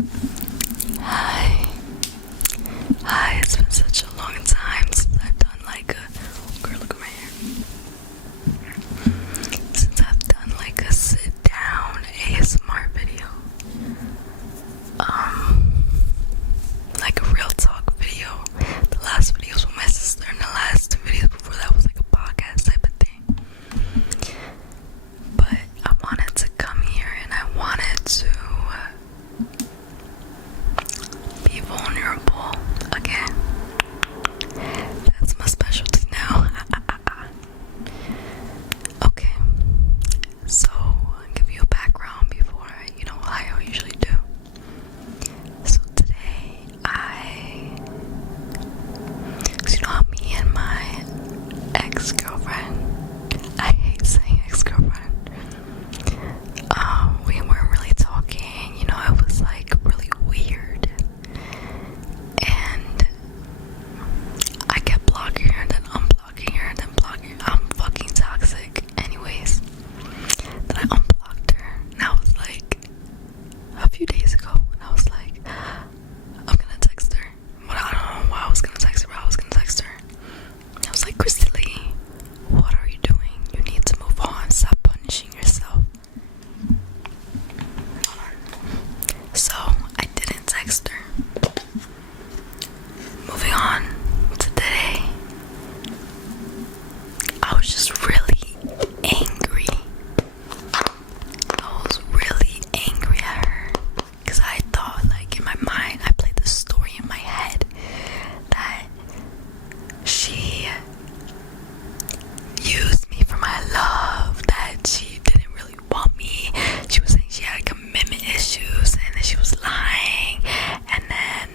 Hi. Hi, it's been such a long time since I've done like a girl, look at my hair. Since I've done like a sit down ASMR video. Like a real talk video. The last video was with my sister, and the last two videos before that was like a podcast type of thing. But I wanted to come here and I wanted to be vulnerable again. That's my specialty now. Okay, so I'll give you a background before I usually do. So today how me and my ex-girlfriend, I hate saying ex-girlfriend, we weren't really talking, it was like really weird, and I kept blocking her, then unblocking her, then blocking her. I'm fucking toxic. Anyways, then I unblocked her, and I was like, a few days ago, and I was like, I'm gonna text her. But I don't know why I was gonna text her, but I was gonna text her. I was like, Christy Lee, what are you doing? You need to move on. Stop punishing yourself. So I didn't text her. Moving on to today, I was just really angry. I was really angry at her because I thought, like, in my mind, I played this story in my head that she used me for my love, that she didn't really want me. She was saying she had commitment issues, and then she was lying, and then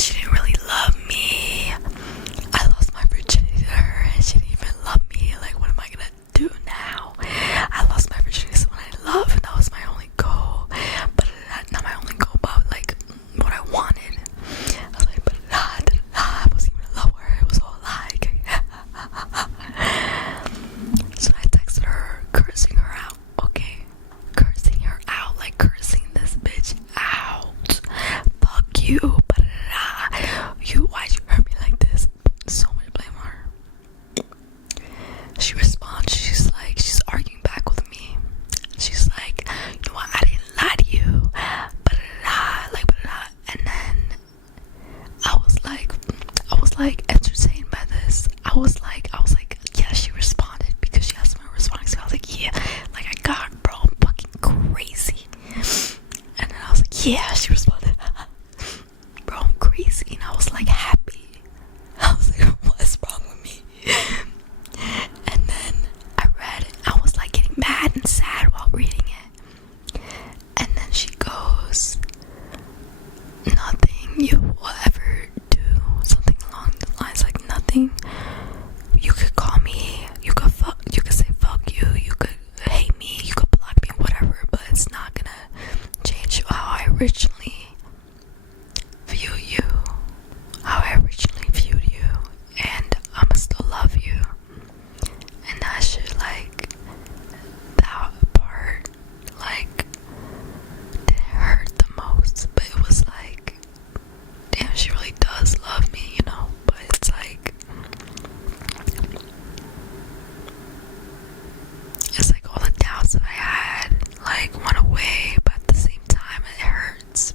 she didn't really love me. I lost my virginity to her, and she didn't even love me. Like, what am I gonna do now? I lost my virginity to someone I love, and that was my only goal. But not my only goal, but like what I wanted. I was like, but I wasn't even in love with her. It was all like. So I texted her, cursing her out. Okay, cursing her out, like cursing this bitch out. Fuck you, but why'd you hurt me like this? So much blame on her. She responds, she's arguing back with me. She's like, you know what, I didn't lie to you, and then I was like entertained by this. I was like, yeah, she responded because she asked me to respond. So I was like, yeah, like I got her, bro, I'm fucking crazy. And then I was like, yeah, she responded, bro, I'm crazy. And I was like happy. I was like, what's wrong with me? And then I read it. I was like getting mad and sad while reading it. And then she goes, nothing you will ever do, something along the lines like nothing. You could call me, you could say fuck you, you could hate me, you could block me, whatever, but it's not gonna change how I originally view you, how I originally viewed you, and I'ma still love you. And that shit, like, that part, like, didn't hurt the most, but it was like, damn, she really does love me, but it's like all the doubts that I had, like, went away, but at the same time, it hurts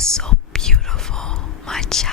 is so beautiful. My child.